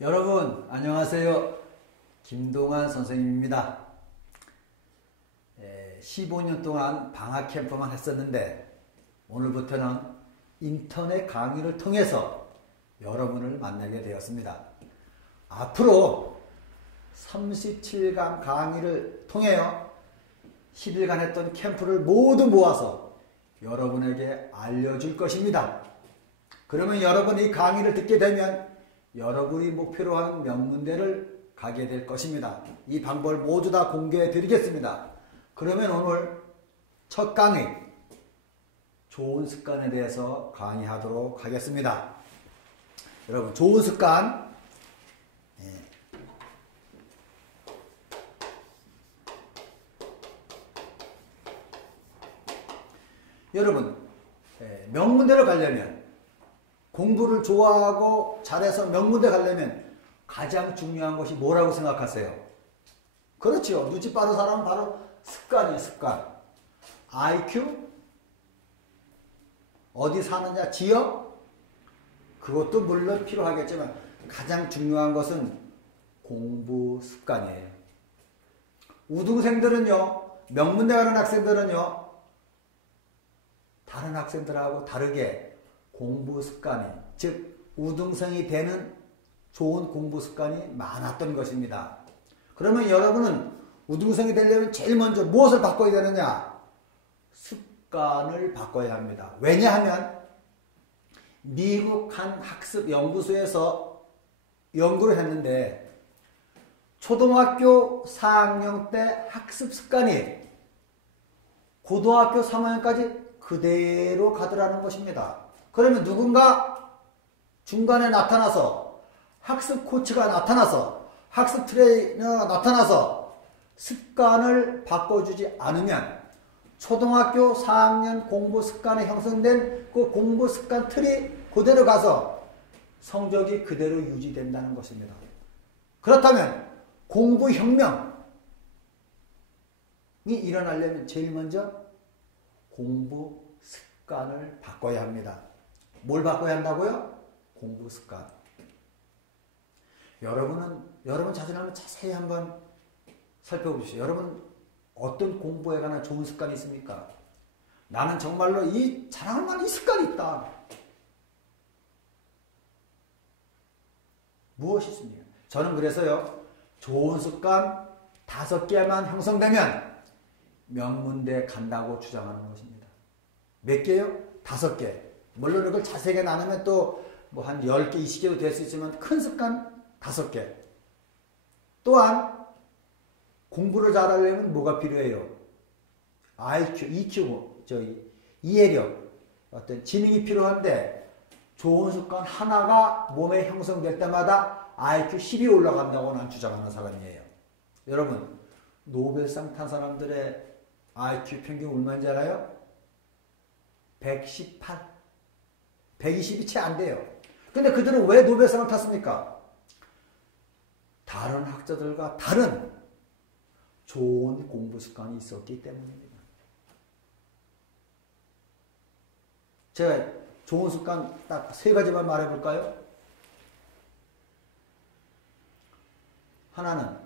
여러분 안녕하세요. 김동환 선생님입니다. 15년 동안 방학 캠프만 했었는데 오늘부터는 인터넷 강의를 통해서 여러분을 만나게 되었습니다. 앞으로 37강 강의를 통해요 10일간 했던 캠프를 모두 모아서 여러분에게 알려줄 것입니다. 그러면 여러분이 이 강의를 듣게 되면 여러분이 목표로 하는 명문대를 가게 될 것입니다. 이 방법을 모두 다 공개해 드리겠습니다. 그러면 오늘 첫 강의 좋은 습관에 대해서 강의하도록 하겠습니다. 여러분 좋은 습관 여러분 명문대로 가려면 공부를 좋아하고 잘해서 명문대 가려면 가장 중요한 것이 뭐라고 생각하세요? 그렇죠. 눈치 빠른 사람은 바로 습관이에요. 습관. IQ? 어디 사느냐? 지역? 그것도 물론 필요하겠지만 가장 중요한 것은 공부 습관이에요. 우등생들은요. 명문대 가는 학생들은요. 다른 학생들하고 다르게 공부 습관이, 즉 우등생이 되는 좋은 공부 습관이 많았던 것입니다. 그러면 여러분은 우등생이 되려면 제일 먼저 무엇을 바꿔야 되느냐? 습관을 바꿔야 합니다. 왜냐하면 미국 한 학습 연구소에서 연구를 했는데 초등학교 4학년 때 학습 습관이 고등학교 3학년까지 그대로 가더라는 것입니다. 그러면 누군가 중간에 나타나서 학습 코치가 나타나서 학습 트레이너가 나타나서 습관을 바꿔주지 않으면 초등학교 4학년 공부 습관에 형성된 그 공부 습관 틀이 그대로 가서 성적이 그대로 유지된다는 것입니다. 그렇다면 공부 혁명이 일어나려면 제일 먼저 공부 습관을 바꿔야 합니다. 뭘 바꿔야 한다고요? 공부 습관. 여러분 자신을 한번 자세히 한번 살펴보십시오. 여러분 어떤 공부에 관한 좋은 습관이 있습니까? 나는 정말로 자랑할 만한 이 습관이 있다. 무엇이 있습니까? 저는 그래서요. 좋은 습관 5개만 형성되면 명문대 간다고 주장하는 것입니다. 몇 개요? 5개. 물론 이걸 자세하게 나누면 또 뭐 한 10개, 20개도 될 수 있지만 큰 습관 5개. 또한 공부를 잘하려면 뭐가 필요해요? IQ, EQ, 이해력, 어떤 지능이 필요한데 좋은 습관 하나가 몸에 형성될 때마다 IQ 10이 올라간다고 난 주장하는 사람이에요. 여러분 노벨상 탄 사람들의 IQ 평균 얼마인지 알아요? 118, 120이 채 안 돼요. 근데 그들은 왜 노벨상을 탔습니까? 다른 학자들과 다른 좋은 공부 습관이 있었기 때문입니다. 제가 좋은 습관 딱 3가지만 말해볼까요? 하나는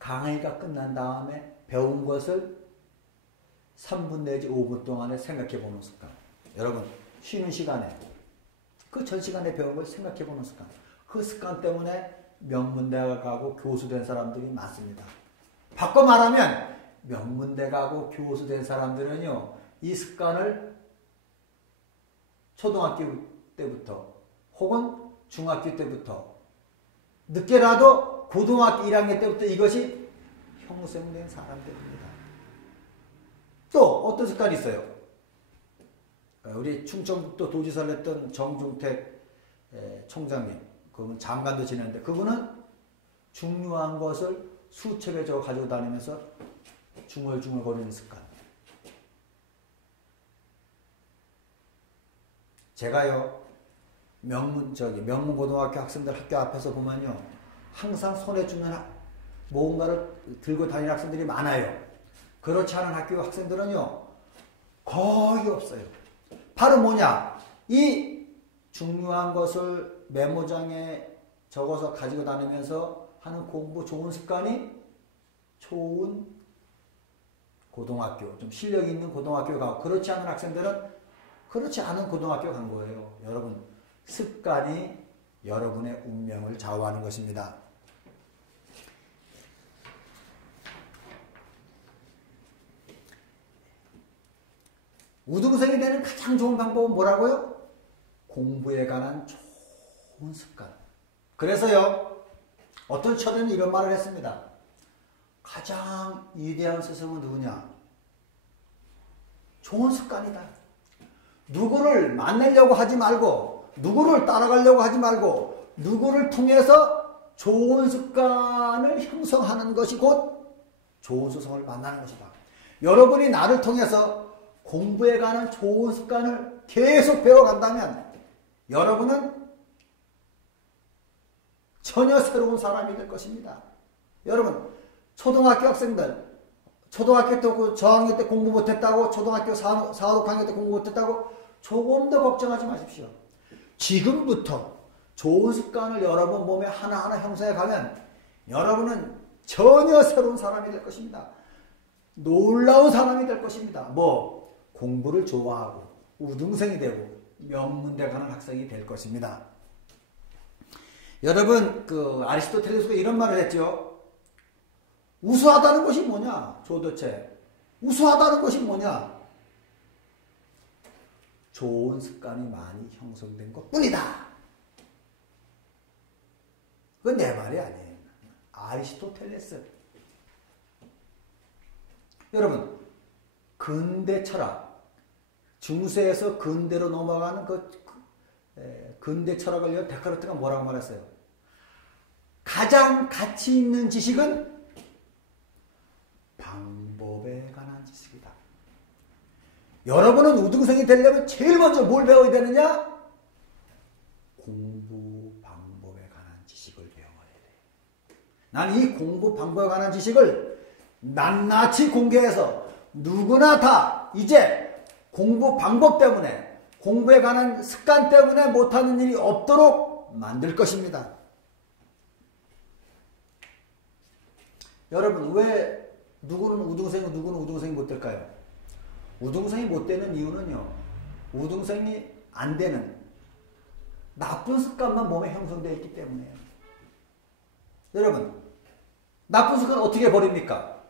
강의가 끝난 다음에 배운 것을 3분 내지 5분 동안에 생각해 보는 습관. 여러분 쉬는 시간에 그 전 시간에 배운 걸 생각해 보는 습관. 그 습관 때문에 명문대 가고 교수 된 사람들이 많습니다. 바꿔 말하면 명문대 가고 교수 된 사람들은요. 이 습관을 초등학교 때부터 혹은 중학교 때부터 늦게라도 고등학교 1학년 때부터 이것이 형성된 사람들입니다. 또 어떤 습관이 있어요? 우리 충청북도 도지사를 했던 정중택 총장님, 그분 장관도 지냈는데 그분은 중요한 것을 수첩에 적어 가지고 다니면서 중얼중얼 거리는 습관. 제가요 명문고등학교 학생들 학교 앞에서 보면요 항상 손에 쥐는 뭔가를 들고 다니는 학생들이 많아요. 그렇지 않은 학교 학생들은요 거의 없어요. 바로 뭐냐? 이 중요한 것을 메모장에 적어서 가지고 다니면서 하는 공부 좋은 습관이 좋은 고등학교, 좀 실력 있는 고등학교 가고 그렇지 않은 학생들은 그렇지 않은 고등학교 간 거예요. 여러분, 습관이 여러분의 운명을 좌우하는 것입니다. 우등생이 되는 가장 좋은 방법은 뭐라고요? 공부에 관한 좋은 습관. 그래서요, 어떤 철학은 이런 말을 했습니다. 가장 위대한 스승은 누구냐? 좋은 습관이다. 누구를 만나려고 하지 말고, 누구를 따라가려고 하지 말고, 누구를 통해서 좋은 습관을 형성하는 것이 곧 좋은 스승을 만나는 것이다. 여러분이 나를 통해서 공부에 관한 좋은 습관을 계속 배워간다면 여러분은 전혀 새로운 사람이 될 것입니다. 여러분, 초등학교 학생들, 초등학교 때 저학년 때 공부 못했다고, 초등학교 4, 5학년 때 공부 못했다고 조금 더 걱정하지 마십시오. 지금부터 좋은 습관을 여러분 몸에 하나하나 형성해 가면 여러분은 전혀 새로운 사람이 될 것입니다. 놀라운 사람이 될 것입니다. 공부를 좋아하고 우등생이 되고 명문대 가는 학생이 될 것입니다. 여러분, 아리스토텔레스가 이런 말을 했죠. 우수하다는 것이 뭐냐? 도대체 우수하다는 것이 뭐냐? 좋은 습관이 많이 형성된 것뿐이다. 그건 내 말이 아니에요. 아리스토텔레스. 여러분, 근대 철학, 중세에서 근대로 넘어가는 근대 철학을 위한 데카르트가 뭐라고 말했어요? 가장 가치 있는 지식은 방법에 관한 지식이다. 여러분은 우등생이 되려면 제일 먼저 뭘 배워야 되느냐? 공부 방법에 관한 지식을 배워야 돼. 난 이 공부 방법에 관한 지식을 낱낱이 공개해서 누구나 다 이제 공부 방법 때문에, 공부에 관한 습관 때문에 못하는 일이 없도록 만들 것입니다. 여러분, 왜 누구는 우등생이고 누구는 우등생이 못 될까요? 우등생이 못 되는 이유는요, 우등생이 안 되는 나쁜 습관만 몸에 형성되어 있기 때문에요. 여러분, 나쁜 습관 어떻게 버립니까?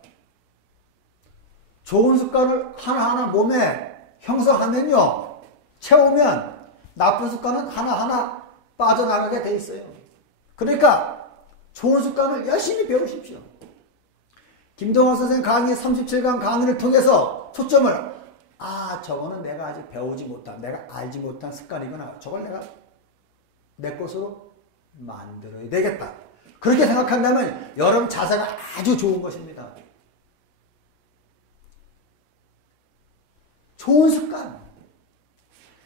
좋은 습관을 하나하나 몸에 형성하면요, 채우면 나쁜 습관은 하나하나 빠져나가게 돼 있어요. 그러니까 좋은 습관을 열심히 배우십시오. 김동원 선생 강의 37강 강의를 통해서 초점을, 저거는 내가 아직 배우지 못한, 내가 알지 못한 습관이구나. 저걸 내가 내 것으로 만들어야 되겠다. 그렇게 생각한다면 여러분 자세가 아주 좋은 것입니다. 좋은 습관.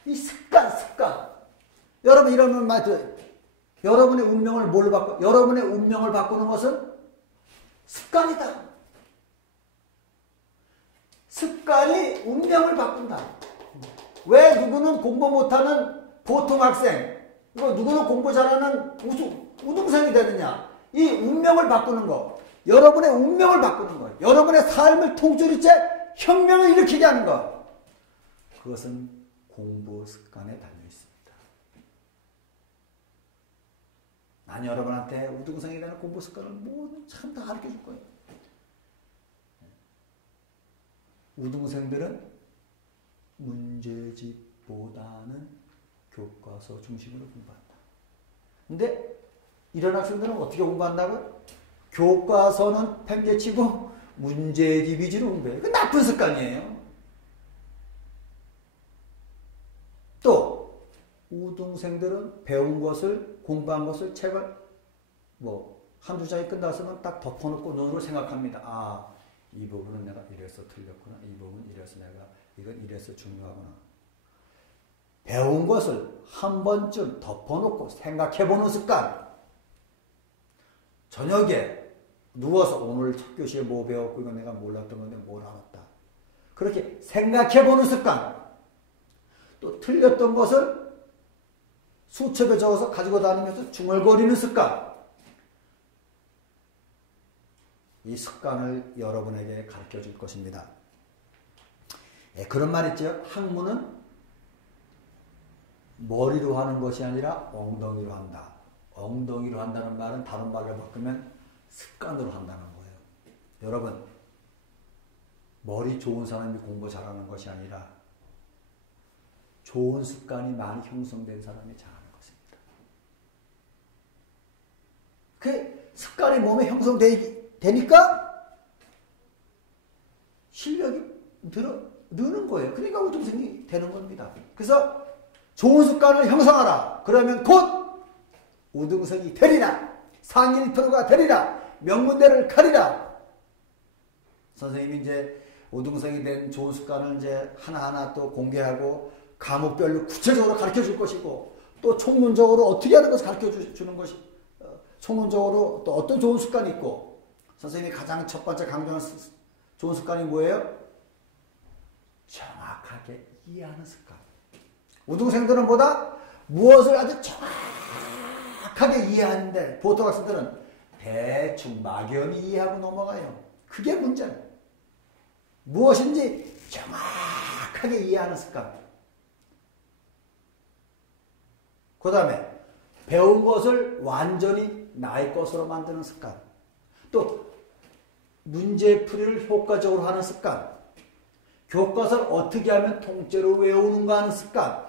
이 습관. 여러분 이러면 여러분의 운명을 뭘로 여러분의 운명을 바꾸는 것은 습관이다. 습관이 운명을 바꾼다. 왜 누구는 공부 못하는 보통 학생, 누구는 공부 잘하는 우등생이 되느냐? 이 운명을 바꾸는 거. 여러분의 운명을 바꾸는 거. 여러분의 삶을 통째로째 혁명을 일으키게 하는 것. 그것은 공부 습관에 달려 있습니다. 난 여러분한테 우등생이 되는 공부 습관을 모두 참 다 가르쳐 줄 거예요. 우등생들은 문제집보다는 교과서 중심으로 공부한다. 근데 이런 학생들은 어떻게 공부한다고요? 교과서는 팽개치고 문제집 위주로 공부해요. 그 나쁜 습관이에요. 또 우등생들은 배운 것을, 공부한 것을, 책을 한두 장이 끝났으면 딱 덮어놓고 눈으로 생각합니다. 이 부분은 내가 이래서 틀렸구나. 이 부분은 이래서 이건 이래서 중요하구나. 배운 것을 한 번쯤 덮어놓고 생각해보는 습관. 저녁에 누워서 오늘 첫 교시에 뭐 배웠고 이건 내가 몰랐던 건데 뭘 알았다. 그렇게 생각해보는 습관. 또 틀렸던 것을 수첩에 적어서 가지고 다니면서 중얼거리는 습관. 이 습관을 여러분에게 가르쳐 줄 것입니다. 그런 말 있죠. 학문은 머리로 하는 것이 아니라 엉덩이로 한다. 엉덩이로 한다는 말은 다른 말로 바꾸면 습관으로 한다는 거예요. 여러분, 머리 좋은 사람이 공부 잘하는 것이 아니라 좋은 습관이 많이 형성된 사람이 잘하는 것입니다. 그 습관이 몸에 형성되니까 실력이 느는 거예요. 그러니까 우등생이 되는 겁니다. 그래서 좋은 습관을 형성하라. 그러면 곧 우등생이 되리라. 상위 1%가 되리라. 명문대를 가리라. 선생님이 이제 우등생이 된 좋은 습관을 이제 하나하나 또 공개하고 과목별로 구체적으로 가르쳐 줄 것이고 또 총론적으로 어떻게 하는 것을 가르쳐 주는 것이 총론적으로 또 어떤 좋은 습관이 있고 선생님이 가장 첫 번째 강조하는 좋은 습관이 뭐예요? 정확하게 이해하는 습관. 우등생들은 보다 무엇을 아주 정확하게 이해하는데 보통 학생들은 대충 막연히 이해하고 넘어가요. 그게 문제예요. 무엇인지 정확하게 이해하는 습관. 그 다음에 배운 것을 완전히 나의 것으로 만드는 습관. 또 문제풀이를 효과적으로 하는 습관. 교과서를 어떻게 하면 통째로 외우는가 하는 습관.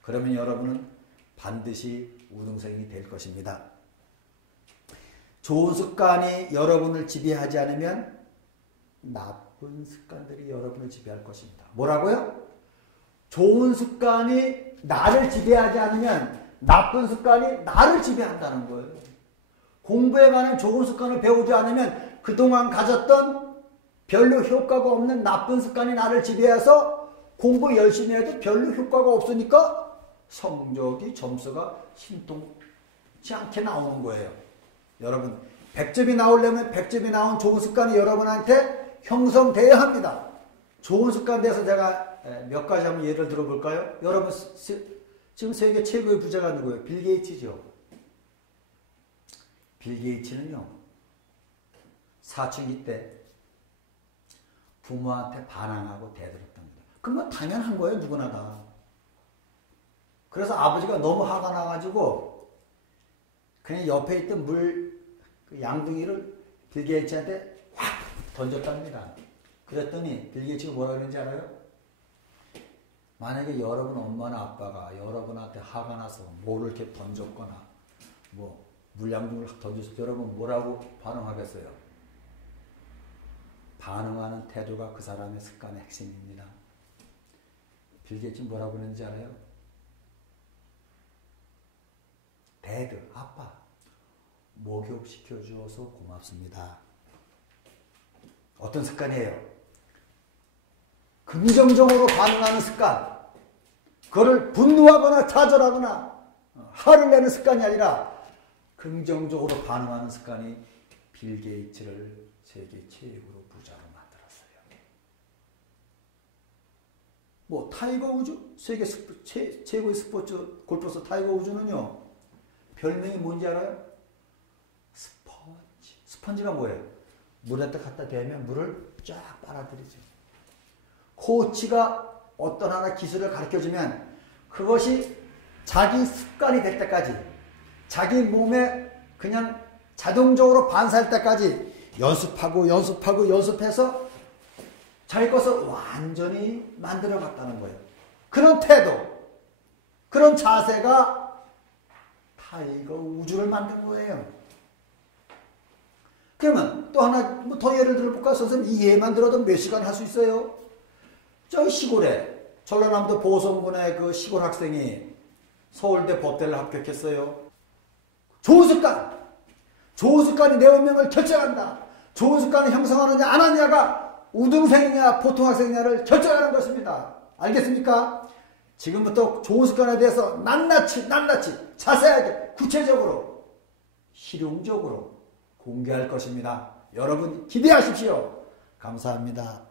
그러면 여러분은 반드시 우등생이 될 것입니다. 좋은 습관이 여러분을 지배하지 않으면 나쁜 습관들이 여러분을 지배할 것입니다. 뭐라고요? 좋은 습관이 나를 지배하지 않으면 나쁜 습관이 나를 지배한다는 거예요. 공부에 관한 좋은 습관을 배우지 않으면 그동안 가졌던 별로 효과가 없는 나쁜 습관이 나를 지배해서 공부 열심히 해도 별로 효과가 없으니까 성적이 점수가 신통치 않게 나오는 거예요. 여러분 100점이 나오려면 100점이 나온 좋은 습관이 여러분한테 형성돼야 합니다. 좋은 습관에 대해서 제가 몇 가지 한번 예를 들어볼까요? 여러분 지금 세계 최고의 부자가 누구예요? 빌 게이츠죠. 빌 게이츠는요. 사춘기 때 부모한테 반항하고 대들었답니다. 그건 당연한 거예요. 누구나 다. 그래서 아버지가 너무 화가 나가지고 그냥 옆에 있던 그 양둥이를 빌 게이츠한테 확 던졌답니다. 그랬더니 빌 게이츠가 뭐라 그랬는지 알아요? 만약에 여러분 엄마나 아빠가 여러분한테 화가 나서 뭐를 이렇게 던졌거나 뭐 물양둥이를 던졌을 때 여러분 뭐라고 반응하겠어요? 반응하는 태도가 그 사람의 습관의 핵심입니다. 빌 게이츠 뭐라고 그랬는지 알아요? 데드, 아빠, 목욕시켜 주어서 고맙습니다. 어떤 습관이에요? 긍정적으로 반응하는 습관. 그거를 분노하거나 좌절하거나 화를 내는 습관이 아니라 긍정적으로 반응하는 습관이 빌 게이츠를 세계 최고로 부자로 만들었어요. 뭐 타이거 우즈? 세계 최고의 스포츠 골퍼서 타이거 우즈는요. 별명이 뭔지 알아요? 스펀지. 스펀지가 뭐예요? 물에다 갖다 대면 물을 쫙 빨아들이죠. 코치가 어떤 하나 기술을 가르쳐주면 그것이 자기 습관이 될 때까지 자기 몸에 그냥 자동적으로 반사할 때까지 연습해서 자기 것을 완전히 만들어 갔다는 거예요. 그런 태도, 그런 자세가 타이거 우주를 만든 거예요. 그러면 또 하나 뭐 더 예를 들어볼까? 선생님 이 예만 들어도 몇 시간 할 수 있어요? 저기 시골에 전라남도 보성군의 그 시골 학생이 서울대 법대를 합격했어요. 좋은 습관이 내 운명을 결정한다. 좋은 습관을 형성하느냐 안 하느냐가 우등생이냐 보통 학생이냐를 결정하는 것입니다. 알겠습니까? 지금부터 좋은 습관에 대해서 낱낱이 자세하게 구체적으로 실용적으로 공개할 것입니다. 여러분 기대하십시오. 감사합니다.